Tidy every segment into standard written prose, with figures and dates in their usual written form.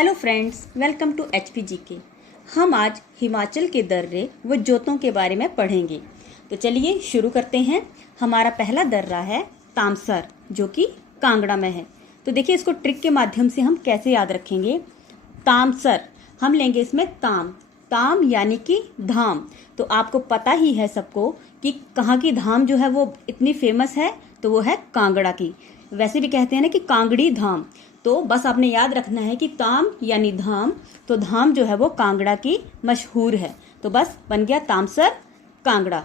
Hello friends, welcome to HPGK। हम आज हिमाचल के दर्रे व जोतों के बारे में पढ़ेंगे। तो चलिए शुरू करते हैं। हमारा पहला दर्रा है तामसर, जो कि कांगड़ा में है। तो देखिए, इसको ट्रिक के माध्यम से हम कैसे याद रखेंगे। तामसर हम लेंगे इसमें ताम यानी कि धाम। तो आपको पता ही है सबको कि कहाँ की धाम जो है वो इतनी फेमस है, तो वो है कांगड़ा की। वैसे भी कहते हैं ना कि कांगड़ी धाम। तो बस आपने याद रखना है कि ताम यानी धाम, तो धाम जो है वो कांगड़ा की मशहूर है। तो बस बन गया तामसर कांगड़ा।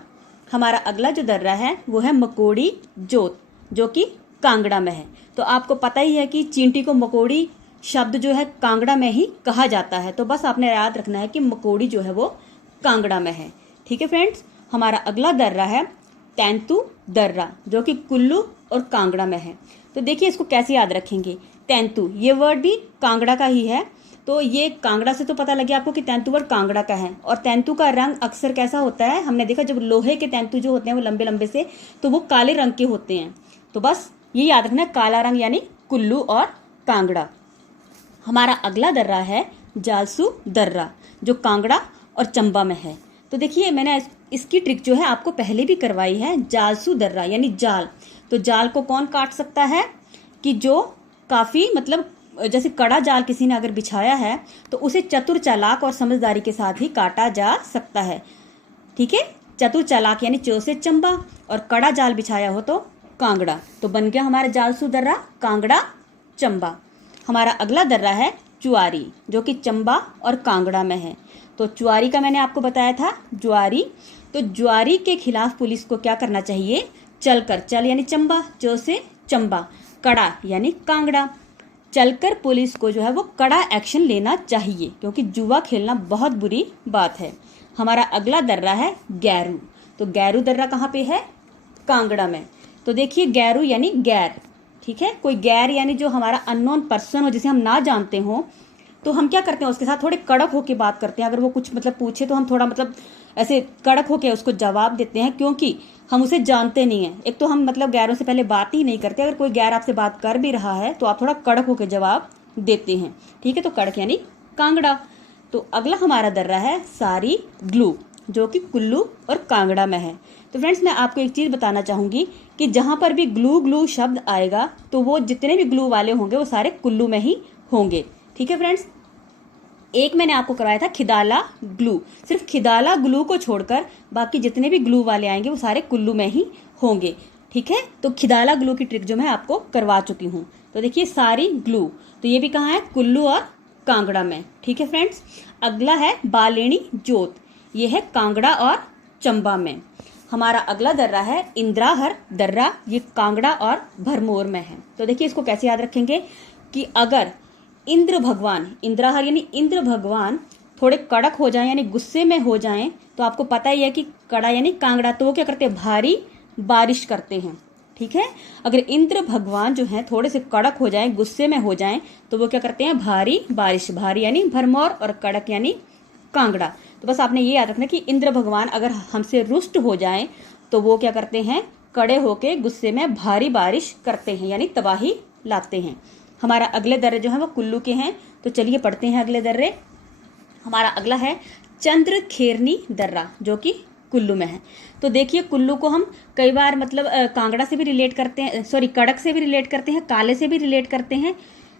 हमारा अगला जो दर्रा है वो है मकोड़ी जोत, जो कि कांगड़ा में है। तो आपको पता ही है कि चींटी को मकोड़ी शब्द जो है कांगड़ा में ही कहा जाता है। तो बस आपने याद रखना है कि मकोड़ी जो है वो कांगड़ा में है। ठीक है फ्रेंड्स, हमारा अगला दर्रा है तेंतु दर्रा, जो कि कुल्लू और कांगड़ा में है। तो देखिए, इसको कैसे याद रखेंगे। तेंतु ये वर्ड भी कांगड़ा का ही है। तो ये कांगड़ा से तो पता लगे आपको कि तेंतु वर्ड कांगड़ा का है। और तेंतु का रंग अक्सर कैसा होता है, हमने देखा जब लोहे के तेंतु जो होते हैं वो लंबे लंबे से, तो वो काले रंग के होते हैं। तो बस ये याद रखना, काला रंग यानी कुल्लू और कांगड़ा। हमारा अगला दर्रा है जालसू दर्रा, जो कांगड़ा और चंबा में है। तो देखिए, मैंने इसकी ट्रिक जो है आपको पहले भी करवाई है। जालसू दर्रा यानी जाल। तो जाल को कौन काट सकता है कि जो काफी मतलब जैसे कड़ा जाल किसी ने अगर बिछाया है तो उसे चतुर चालाक और समझदारी के साथ ही काटा जा सकता है। ठीक है, चतुर चालाक यानी च से चंबा, और कड़ा जाल बिछाया हो तो कांगड़ा। तो बन गया हमारा जालसू दर्रा कांगड़ा चंबा। हमारा अगला दर्रा है चुआरी, जो कि चंबा और कांगड़ा में है। तो चुआरी का मैंने आपको बताया था ज्वारी। तो ज्वारी के खिलाफ पुलिस को क्या करना चाहिए, चलकर, चल यानी चंबा, च से चंबा, कड़ा यानी कांगड़ा। चलकर पुलिस को जो है वो कड़ा एक्शन लेना चाहिए, क्योंकि जुआ खेलना बहुत बुरी बात है। हमारा अगला दर्रा है गैरू। तो गैरू दर्रा कहाँ पे है, कांगड़ा में। तो देखिए, गैरू यानी गैर। ठीक है, कोई गैर यानी जो हमारा अननोन पर्सन हो, जिसे हम ना जानते हो, तो हम क्या करते हैं, उसके साथ थोड़े कड़क होके बात करते हैं। अगर वो कुछ मतलब पूछे तो हम थोड़ा मतलब ऐसे कड़क होके उसको जवाब देते हैं, क्योंकि हम उसे जानते नहीं हैं। एक तो हम मतलब गैरों से पहले बात ही नहीं करते। अगर कोई गैर आपसे बात कर भी रहा है तो आप थोड़ा कड़क होके जवाब देते हैं। ठीक है, तो कड़क यानी कांगड़ा। तो अगला हमारा दर्रा है सारी ग्लू, जो कि कुल्लू और कांगड़ा में है। तो फ्रेंड्स, मैं आपको एक चीज़ बताना चाहूँगी कि जहाँ पर भी ग्लू ग्लू शब्द आएगा तो वो जितने भी ग्लू वाले होंगे वो सारे कुल्लू में ही होंगे। ठीक है फ्रेंड्स, एक मैंने आपको कराया था खिदाला ग्लू। सिर्फ खिदाला ग्लू को छोड़कर बाकी जितने भी ग्लू वाले आएंगे वो सारे कुल्लू में ही होंगे। ठीक है, तो खिदाला ग्लू की ट्रिक जो मैं आपको करवा चुकी हूँ। तो देखिए, सारी ग्लू, तो ये भी कहाँ है, कुल्लू और कांगड़ा में। ठीक है फ्रेंड्स, अगला है बालेणी जोत, ये है कांगड़ा और चंबा में। हमारा अगला दर्रा है इंद्राहर दर्रा, ये कांगड़ा और भरमौर में है। तो देखिए, इसको कैसे याद रखेंगे कि अगर इंद्र भगवान, इंद्राहर यानी इंद्र भगवान थोड़े कड़क हो जाएं यानी गुस्से में हो जाएं, तो आपको पता ही है कि कड़ा यानी कांगड़ा, तो वो क्या करते हैं, भारी बारिश करते हैं। ठीक है, अगर इंद्र भगवान जो हैं थोड़े से कड़क हो जाएं, गुस्से में हो जाएं, तो वो क्या करते हैं, भारी बारिश। भारी यानी भरमौर और कड़क यानी कांगड़ा। तो बस आपने ये याद रखना कि इंद्र भगवान अगर हमसे रुष्ट हो जाएं तो वो क्या करते हैं, कड़े होके गुस्से में भारी बारिश करते हैं, यानी तबाही लाते हैं। हमारा अगले दर्रे जो है वो कुल्लू के हैं। तो चलिए पढ़ते हैं अगले दर्रे। हमारा अगला है चंद्रखेरनी दर्रा, जो कि कुल्लू में है। तो देखिए, कुल्लू को हम कई बार मतलब कांगड़ा से भी रिलेट करते हैं, सॉरी कड़क से भी रिलेट करते हैं, काले से भी रिलेट करते हैं।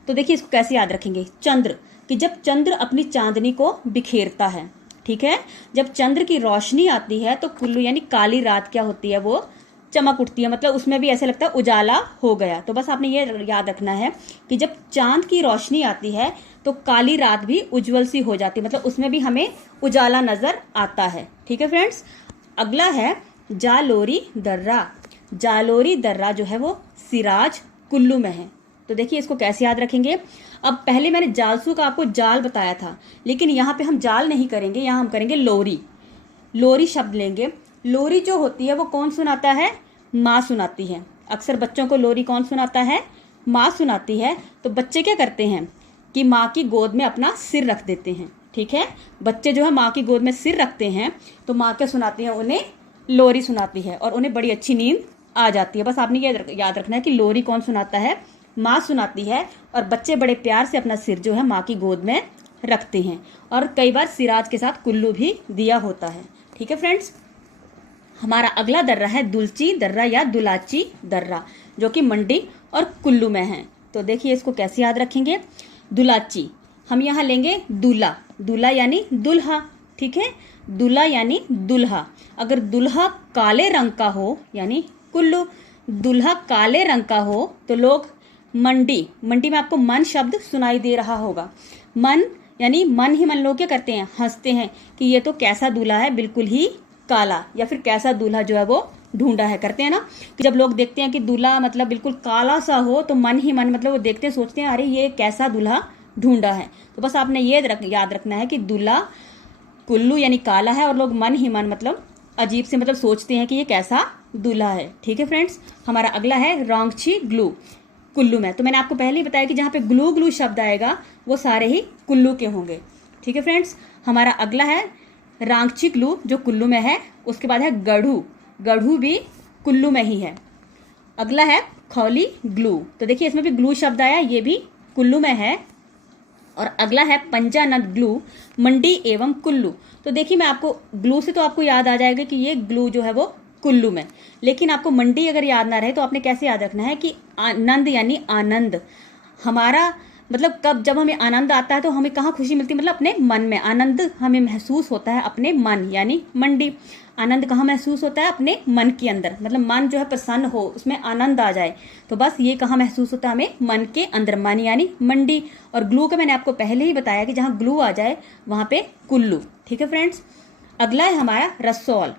तो देखिए, इसको कैसे याद रखेंगे, चंद्र, कि जब चंद्र अपनी चांदनी को बिखेरता है। ठीक है, जब चंद्र की रोशनी आती है तो कुल्लू यानी काली रात क्या होती है, वो चमक उठती है, मतलब उसमें भी ऐसे लगता है उजाला हो गया। तो बस आपने ये याद रखना है कि जब चांद की रोशनी आती है तो काली रात भी उज्जवल सी हो जाती है, मतलब उसमें भी हमें उजाला नजर आता है। ठीक है फ्रेंड्स, अगला है जालोरी दर्रा। जालोरी दर्रा जो है वो सिराज कुल्लू में है। तो देखिए, इसको कैसे याद रखेंगे। अब पहले मैंने जालसू का आपको जाल बताया था, लेकिन यहाँ पे हम जाल नहीं करेंगे, यहाँ हम करेंगे लोरी। लोरी शब्द लेंगे। लोरी जो होती है वो कौन सुनाता है, माँ सुनाती है। अक्सर बच्चों को लोरी कौन सुनाता है, माँ सुनाती है। तो बच्चे क्या करते हैं कि माँ की गोद में अपना सिर रख देते हैं। ठीक है, बच्चे जो है माँ की गोद में सिर रखते हैं, तो माँ क्या सुनाती है, उन्हें लोरी सुनाती है और उन्हें बड़ी अच्छी नींद आ जाती है। बस आपने ये याद रखना है कि लोरी कौन सुनाता है, माँ सुनाती है और बच्चे बड़े प्यार से अपना सिर जो है माँ की गोद में रखते हैं, और कई बार सिराज के साथ कुल्लू भी दिया होता है। ठीक है फ्रेंड्स, हमारा अगला दर्रा है दुलची दर्रा या दुलाची दर्रा, जो कि मंडी और कुल्लू में है। तो देखिए इसको कैसे याद रखेंगे। दुलाची, हम यहाँ लेंगे दूल्हा, दूल्हा यानी दुल्हा। ठीक है, दूल्हा यानी दुल्हा। अगर दुल्हा काले रंग का हो यानी कुल्लू, दुल्हा काले रंग का हो तो लोग मंडी, मंडी में आपको मन शब्द सुनाई दे रहा होगा। मन यानी मन ही मन लोग क्या करते हैं, हंसते हैं कि ये तो कैसा दूल्हा है, बिल्कुल ही काला, या फिर कैसा दूल्हा जो है वो ढूंढा है, करते हैं ना कि जब लोग देखते हैं कि दूल्हा मतलब बिल्कुल काला सा हो तो मन ही मन मतलब वो देखते हैं, सोचते हैं अरे ये कैसा दूल्हा ढूंढा है। तो बस आपने ये याद रखना है कि दूल्हा कुल्लू यानी काला है और लोग मन ही मन मतलब अजीब से मतलब सोचते हैं कि ये कैसा दूल्हा है। ठीक है फ्रेंड्स, हमारा अगला है रोंगछी ग्लू, कुल्लू में। तो मैंने आपको पहले ही बताया कि जहाँ पे ग्लू ग्लू शब्द आएगा वो सारे ही कुल्लू के होंगे। ठीक है फ्रेंड्स, हमारा अगला है रांगची ग्लू जो कुल्लू में है। उसके बाद है गढ़ू, गढ़ू भी कुल्लू में ही है। अगला है खौली ग्लू, तो देखिए इसमें भी ग्लू शब्द आया, ये भी कुल्लू में है। और अगला है पंजानंद ग्लू, मंडी एवं कुल्लू। तो देखिए मैं आपको ग्लू से तो आपको याद आ जाएगा कि ये ग्लू जो है वो कुल्लू में, लेकिन आपको मंडी अगर याद ना रहे तो आपने कैसे याद रखना है कि आनंद यानी आनंद। हमारा मतलब कब जब हमें आनंद आता है तो हमें कहाँ खुशी मिलती है, मतलब अपने मन में आनंद हमें महसूस होता है, अपने मन यानी मंडी। आनंद कहाँ महसूस होता है, अपने मन के अंदर, मतलब मन जो है प्रसन्न हो, उसमें आनंद आ जाए, तो बस ये कहाँ महसूस होता है, हमें मन के अंदर, मन यानी मंडी। और ग्लू का मैंने आपको पहले ही बताया कि जहाँ ग्लू आ जाए वहाँ पे कुल्लू। ठीक है फ्रेंड्स, अगला है हमारा रसौल,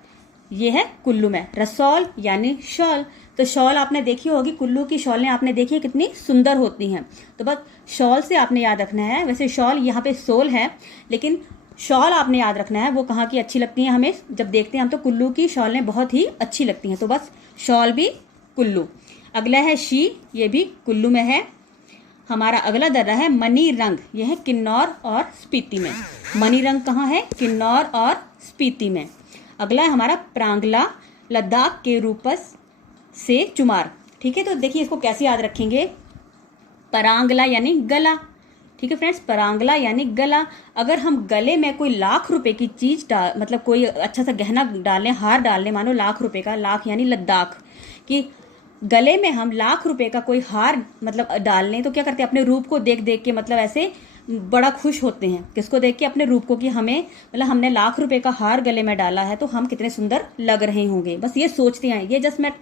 ये है कुल्लू में, रसौल यानी शॉल। तो शॉल आपने देखी होगी, कुल्लू की शॉलें आपने देखी है कितनी सुंदर होती हैं, तो बस शॉल से आपने याद रखना है। वैसे शॉल यहाँ पे सोल है, लेकिन शॉल आपने याद रखना है वो कहाँ की अच्छी लगती हैं हमें, जब देखते हैं हम तो कुल्लू की शॉलें बहुत ही अच्छी लगती हैं, तो बस शॉल भी कुल्लू। अगला है शी, ये भी कुल्लू में है। हमारा अगला दर्रा है मनी रंग, यह है किन्नौर और स्पीति में। मनी रंग कहाँ है, किन्नौर और स्पीति में। अगला है हमारा प्रांगला, लद्दाख के रूपस से चुमार। ठीक है, तो देखिए इसको कैसे याद रखेंगे। परांगला यानी गला। ठीक है फ्रेंड्स, परांगला यानी गला। अगर हम गले में कोई लाख रुपए की चीज मतलब कोई अच्छा सा गहना डालें, हार डालें, मानो लाख रुपए का, लाख यानी लद्दाख, कि गले में हम लाख रुपए का कोई हार मतलब डाल लें तो क्या करते हैं, अपने रूप को देख देख के मतलब ऐसे बड़ा खुश होते हैं। किसको देख के, अपने रूप को, कि हमें मतलब हमने लाख रुपए का हार गले में डाला है तो हम कितने सुंदर लग रहे होंगे, बस ये सोचते हैं। ये जस्ट मैं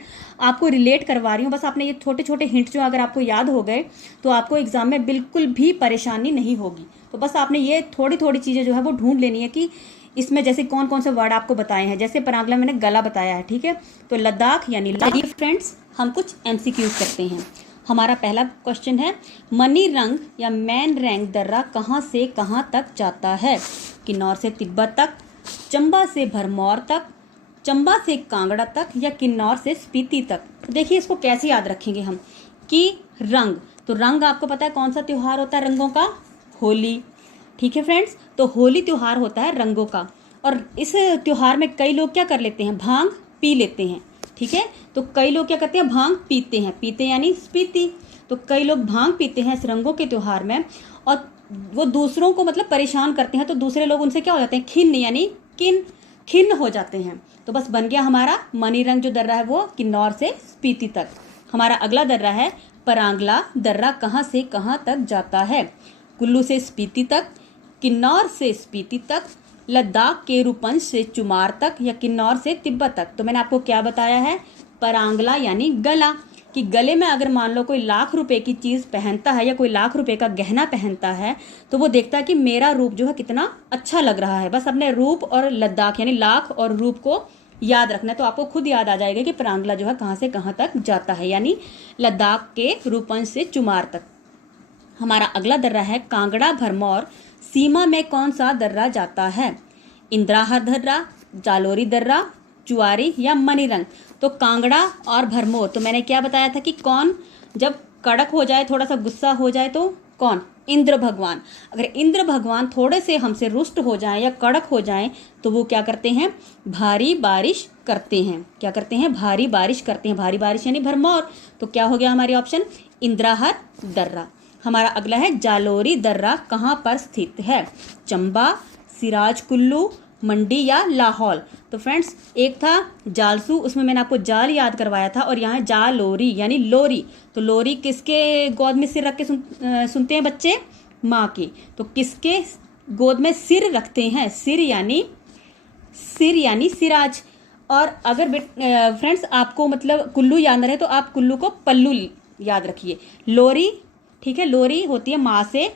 आपको रिलेट करवा रही हूँ, बस आपने ये छोटे छोटे हिंट जो अगर आपको याद हो गए तो आपको एग्जाम में बिल्कुल भी परेशानी नहीं होगी। तो बस आपने ये थोड़ी थोड़ी चीज़ें जो है वो ढूंढ लेनी है कि इसमें जैसे कौन कौन से वर्ड आपको बताए हैं। जैसे परांगला मैंने गला बताया है, ठीक है, तो लद्दाख यानी फ्रेंड्स हम कुछ MCQs करते हैं। हमारा पहला क्वेश्चन है, मनी रंग या मैन रैंग दर्रा कहाँ से कहाँ तक जाता है? किन्नौर से तिब्बत तक, चंबा से भरमौर तक, चंबा से कांगड़ा तक, या किन्नौर से स्पीति तक। तो देखिए इसको कैसे याद रखेंगे हम कि रंग, तो रंग आपको पता है कौन सा त्यौहार होता है रंगों का, होली। ठीक है फ्रेंड्स, तो होली त्यौहार होता है रंगों का, और इस त्यौहार में कई लोग क्या कर लेते हैं, भांग पी लेते हैं। ठीक है, तो कई लोग क्या करते हैं, भांग पीते हैं, पीते यानी स्पीति। तो कई लोग भांग पीते हैं इस रंगों के त्यौहार में, और वो दूसरों को मतलब परेशान करते हैं, तो दूसरे लोग उनसे क्या हो जाते हैं, खिन्न यानी खिन्न हो जाते हैं। तो बस बन गया हमारा मनी रंग जो दर्रा है वो किन्नौर से स्पीति तक। हमारा अगला दर्रा है परांगला दर्रा कहाँ से कहाँ तक जाता है? कुल्लू से स्पीति तक, किन्नौर से स्पीति तक, लद्दाख के रूपंश से चुमार तक, या किन्नौर से तिब्बत तक। तो मैंने आपको क्या बताया है, परांगला यानी गला, कि गले में अगर मान लो कोई लाख रुपए की चीज़ पहनता है या कोई लाख रुपए का गहना पहनता है तो वो देखता है कि मेरा रूप जो है कितना अच्छा लग रहा है। बस अपने रूप और लद्दाख यानी लाख और रूप को याद रखना है, तो आपको खुद याद आ जाएगा कि परांगला जो है कहाँ से कहाँ तक जाता है, यानी लद्दाख के रूपंश से चुमार तक। हमारा अगला दर्रा है कांगड़ा भरमौर सीमा में कौन सा दर्रा जाता है? इंद्राहर दर्रा, जालोरी दर्रा, चुआरी या मनीरंग। तो कांगड़ा और भरमौर, तो मैंने क्या बताया था कि कौन जब कड़क हो जाए, थोड़ा सा गुस्सा हो जाए तो कौन, इंद्र भगवान। अगर इंद्र भगवान थोड़े से हमसे रुष्ट हो जाएं या कड़क हो जाएं तो वो क्या करते हैं, भारी बारिश करते हैं। क्या करते हैं, भारी बारिश करते हैं। भारी बारिश यानी भरमौर। तो क्या हो गया हमारी ऑप्शन, इंद्राहर दर्रा। हमारा अगला है जालोरी दर्रा कहाँ पर स्थित है, चंबा, सिराज कुल्लू, मंडी या लाहौल। तो फ्रेंड्स एक था जालसू, उसमें मैंने आपको जाल याद करवाया था, और यहाँ जालोरी यानी लोरी। तो लोरी किसके गोद में सिर रख के सुनते हैं बच्चे, माँ की। तो किसके गोद में सिर रखते हैं, सिर यानी सिराज। और अगर फ्रेंड्स आपको मतलब कुल्लू याद न रहे तो आप कुल्लू को पल्लू याद रखिए। लोरी, ठीक है, लोरी होती है माँ से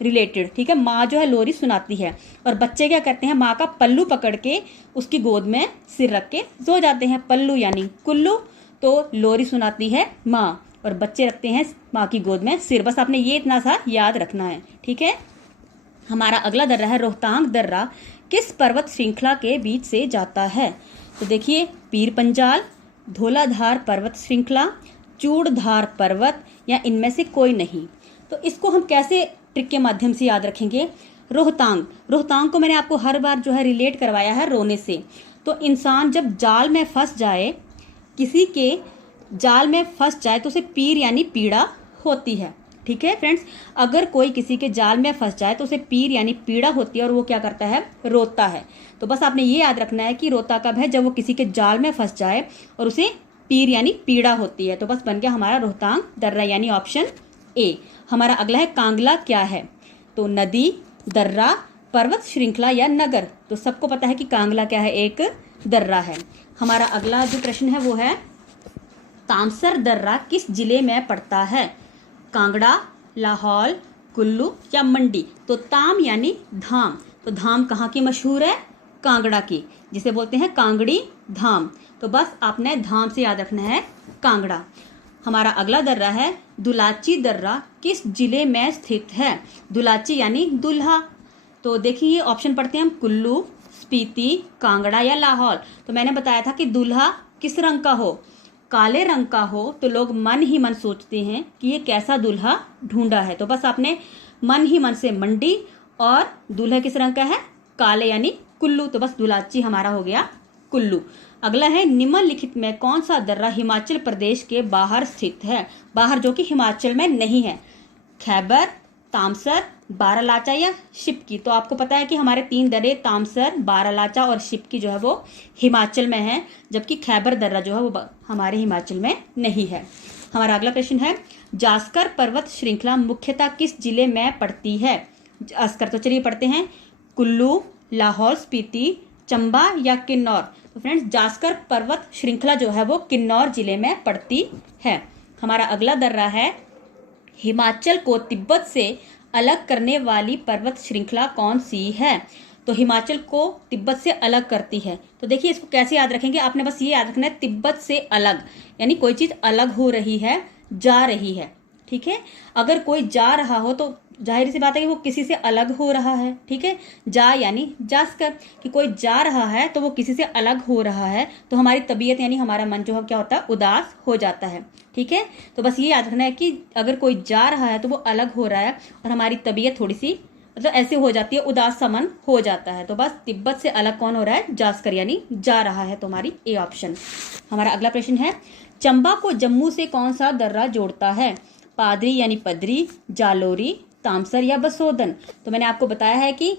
रिलेटेड, ठीक है, माँ जो है लोरी सुनाती है, और बच्चे क्या करते हैं, माँ का पल्लू पकड़ के उसकी गोद में सिर रख के सो जाते हैं। पल्लू यानी कुल्लू, तो लोरी सुनाती है माँ और बच्चे रखते हैं माँ की गोद में सिर। बस आपने ये इतना सा याद रखना है, ठीक है। हमारा अगला दर्रा है रोहतांग दर्रा किस पर्वत श्रृंखला के बीच से जाता है। तो देखिए, पीर पंजाल, धौलाधार पर्वत श्रृंखला, चूड़धार पर्वत, या इनमें से कोई नहीं। तो इसको हम कैसे ट्रिक के माध्यम से याद रखेंगे। रोहतांग को मैंने आपको हर बार जो है रिलेट करवाया है रोने से। तो इंसान जब जाल में फंस जाए, किसी के जाल में फंस जाए, तो उसे पीर यानी पीड़ा होती है, ठीक है फ्रेंड्स। अगर कोई किसी के जाल में फंस जाए तो उसे पीर यानी पीड़ा होती है, और वो क्या करता है, रोता है। तो बस आपने ये याद रखना है कि रोता कब है, जब वो किसी के जाल में फंस जाए और उसे पीर यानी पीड़ा होती है। तो बस बन गया हमारा रोहतांग दर्रा यानी ऑप्शन ए। हमारा अगला है कांगला क्या है। तो नदी, दर्रा, पर्वत श्रृंखला या नगर। तो सबको पता है कि कांगला क्या है, एक दर्रा है। हमारा अगला जो प्रश्न है वो है तामसर दर्रा किस जिले में पड़ता है, कांगड़ा, लाहौल, कुल्लू या मंडी। तो ताम यानी धाम। तो धाम कहाँ की मशहूर है, कांगड़ा की, जिसे बोलते हैं कांगड़ी धाम। तो बस आपने धाम से याद रखना है कांगड़ा। हमारा अगला दर्रा है दुलाची दर्रा किस जिले में स्थित है। दुलाची यानी दुल्हा। तो देखिए ऑप्शन पढ़ते हैं हम, कुल्लू, स्पीति, कांगड़ा या लाहौल। तो मैंने बताया था कि दूल्हा किस रंग का हो, काले रंग का हो तो लोग मन ही मन सोचते हैं कि ये कैसा दूल्हा ढूंढा है। तो बस आपने मन ही मन से मंडी, और दूल्हा किस रंग का है, काले यानी कुल्लू। तो बस दुलाची हमारा हो गया कुल्लू। अगला है निम्नलिखित में कौन सा दर्रा हिमाचल प्रदेश के बाहर स्थित है, बाहर जो कि हिमाचल में नहीं है, खैबर, तामसर, बारालाचा या शिपकी। तो आपको पता है कि हमारे 3 दर्रे तामसर, बारालाचा और शिपकी जो है वो हिमाचल में है, जबकि खैबर दर्रा जो है वो हमारे हिमाचल में नहीं है। हमारा अगला प्रश्न है जास्कर पर्वत श्रृंखला मुख्यतः किस जिले में पड़ती है। जास्कर, तो चलिए पढ़ते हैं, कुल्लू, लाहौल स्पीति, चंबा या किन्नौर। तो फ्रेंड्स जास्कर पर्वत श्रृंखला जो है वो किन्नौर जिले में पड़ती है। हमारा अगला दर्रा है हिमाचल को तिब्बत से अलग करने वाली पर्वत श्रृंखला कौन सी है। तो हिमाचल को तिब्बत से अलग करती है। तो देखिए इसको कैसे याद रखेंगे, आपने बस ये याद रखना है तिब्बत से अलग, यानी कोई चीज अलग हो रही है, जा रही है, ठीक है। अगर कोई जा रहा हो तो जाहिर सी बात है कि वो किसी से अलग हो रहा है, ठीक है। जा यानी जास्कर, कि कोई जा रहा है तो वो किसी से अलग हो रहा है, तो हमारी तबीयत यानी हमारा मन जो है क्या होता है, उदास हो जाता है, ठीक है। तो बस ये याद रखना है कि अगर कोई जा रहा है तो वो अलग हो रहा है, और हमारी तबीयत थोड़ी सी मतलब ऐसे हो जाती है, उदास सा मन हो जाता है। तो बस तिब्बत से अलग कौन हो रहा है, जास्कर यानी जा रहा है। तो हमारी ए ऑप्शन। हमारा अगला प्रश्न है चंबा को जम्मू से कौन सा दर्रा जोड़ता है, पादरी यानी पदरी, जालोरी, तामसर या बसोदन। तो मैंने आपको बताया है कि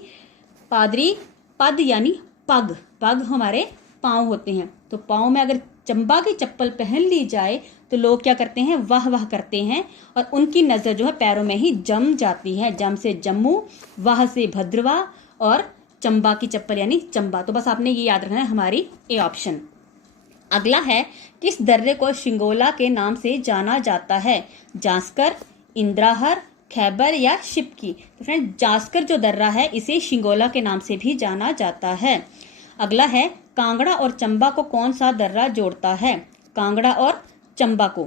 पादरी, पद यानी पग, पग हमारे पाँव होते हैं। तो पाँव में अगर चंबा की चप्पल पहन ली जाए तो लोग क्या करते हैं, वाह वाह करते हैं, और उनकी नज़र जो है पैरों में ही जम जाती है। जम से जम्मू, वाह से भद्रवा, और चंबा की चप्पल यानी चंबा। तो बस आपने ये याद रखना है, हमारी ए ऑप्शन। अगला है किस दर्रे को शिंगोला के नाम से जाना जाता है, जास्कर, इंद्राहर, खैबर या शिपकी। तो फ्रेंड जास्कर जो दर्रा है इसे शिंगोला के नाम से भी जाना जाता है। अगला है कांगड़ा और चंबा को कौन सा दर्रा जोड़ता है, कांगड़ा और चंबा को,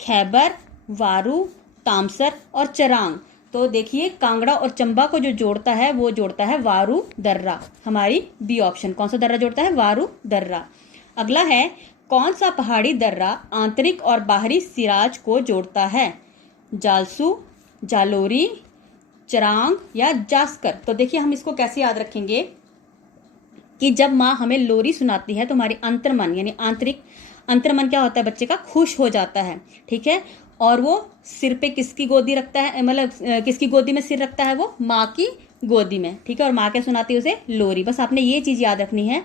खैबर, वारू, तामसर और चरांग। तो देखिए कांगड़ा और चंबा को जो जोड़ता है वो जोड़ता है वारू दर्रा, हमारी बी ऑप्शन। कौन सा दर्रा जोड़ता है, वारू दर्रा। अगला है कौन सा पहाड़ी दर्रा आंतरिक और बाहरी सिराज को जोड़ता है, जालसू, जालोरी, चरांग या जास्कर। तो देखिए हम इसको कैसे याद रखेंगे कि जब माँ हमें लोरी सुनाती है तो हमारी अंतर्मन यानी आंतरिक अंतर्मन क्या होता है, बच्चे का खुश हो जाता है, ठीक है। और वो सिर पे किसकी गोदी रखता है, मतलब किसकी गोदी में सिर रखता है, वो माँ की गोदी में, ठीक है। और माँ क्या सुनाती है उसे, लोरी। बस आपने ये चीज़ याद रखनी है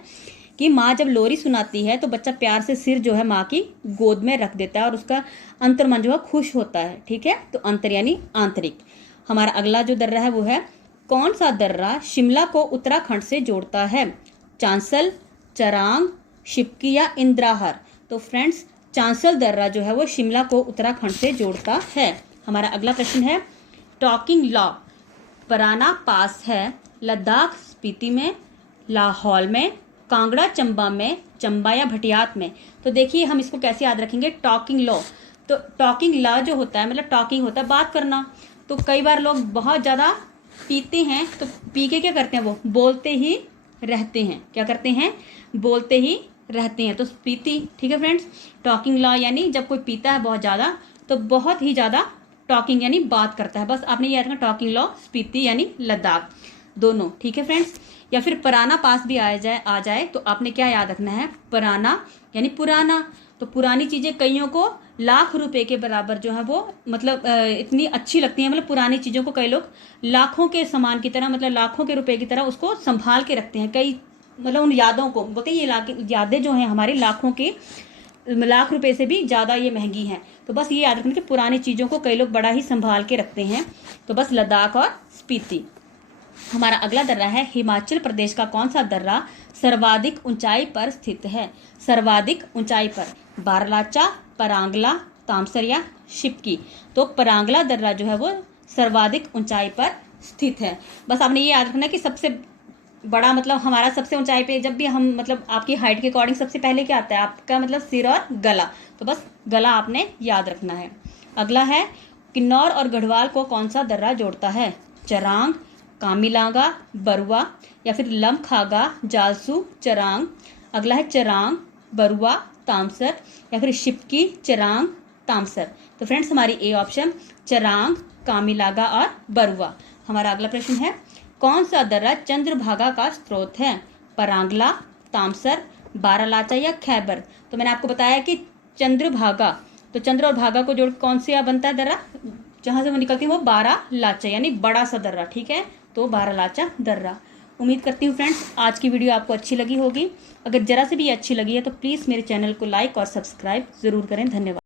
कि माँ जब लोरी सुनाती है तो बच्चा प्यार से सिर जो है माँ की गोद में रख देता है और उसका अंतर्मन जो है खुश होता है, ठीक है। तो अंतर यानी आंतरिक। हमारा अगला जो दर्रा है वो है, कौन सा दर्रा शिमला को उत्तराखंड से जोड़ता है, चांसल, चरांग, शिपकी या इंद्राहर। तो फ्रेंड्स चांसल दर्रा जो है वो शिमला को उत्तराखंड से जोड़ता है। हमारा अगला प्रश्न है, टॉकिंग लॉ पराना पास है लद्दाख स्पीति में, लाहौल में, कांगड़ा चंबा में, चंबा या भटियात में। तो देखिए हम इसको कैसे याद रखेंगे, टॉकिंग लॉ। तो टॉकिंग लॉ जो होता है मतलब टॉकिंग होता है बात करना। तो कई बार लोग बहुत ज़्यादा पीते हैं तो पी के क्या करते हैं, वो बोलते ही रहते हैं। क्या करते हैं, बोलते ही रहते हैं। तो स्पीति, ठीक है फ्रेंड्स। टॉकिंग लॉ यानी जब कोई पीता है बहुत ज़्यादा तो बहुत ही ज़्यादा टॉकिंग यानी बात करता है। बस आपने ये याद रखना, टॉकिंग लॉ स्पीति यानी लद्दाख, दोनों, ठीक है फ्रेंड्स। या फिर पराना पास भी आ जाए तो आपने क्या याद रखना है, पराना यानी पुराना। तो पुरानी चीज़ें कईयों को लाख रुपए के बराबर जो है वो मतलब इतनी अच्छी लगती हैं। मतलब पुरानी चीज़ों को कई लोग लाखों के सामान की तरह, मतलब लाखों के रुपए की तरह उसको संभाल के रखते हैं। कई मतलब उन यादों को बोलते हैं ये यादें जो हैं हमारी लाख रुपए से भी ज़्यादा ये महंगी हैं। तो बस ये याद रखना कि पुरानी चीज़ों को कई लोग बड़ा ही संभाल के रखते हैं। तो बस लद्दाख और स्पीति। हमारा अगला दर्रा है, हिमाचल प्रदेश का कौन सा दर्रा सर्वाधिक ऊंचाई पर स्थित है, सर्वाधिक ऊंचाई पर, बारलाचा, परांगला, तामसर या शिपकी। तो परांगला दर्रा जो है वो सर्वाधिक ऊंचाई पर स्थित है। बस आपने ये याद रखना कि सबसे बड़ा मतलब हमारा सबसे ऊंचाई पे जब भी हम मतलब आपकी हाइट के अकॉर्डिंग सबसे पहले क्या आता है, आपका मतलब सिर और गला। तो बस गला आपने याद रखना है। अगला है, किन्नौर और गढ़वाल को कौन सा दर्रा जोड़ता है, चरांग, कामिलांगा, बरुआ या फिर लमखागा, जालसू, चरांग। अगला है चरांग, बरुआ, तामसर या फिर शिपकी, चरांग, तामसर। तो फ्रेंड्स हमारी ए ऑप्शन चरांग, कामिलागा और बरुआ। हमारा अगला प्रश्न है, कौन सा दर्रा चंद्रभागा का स्रोत है, परांगला, तामसर, बारालाचा या खैबर। तो मैंने आपको बताया कि चंद्रभागा, तो चंद्र और भागा को जोड़ कौन सा बनता है दर्रा, जहां से वो निकलती है वो बारालाचा यानी बड़ा सा दर्रा, ठीक है। तो बारालाचा दर्रा। उम्मीद करती हूँ फ्रेंड्स आज की वीडियो आपको अच्छी लगी होगी। अगर जरा से भी अच्छी लगी है तो प्लीज़ मेरे चैनल को लाइक और सब्सक्राइब ज़रूर करें। धन्यवाद।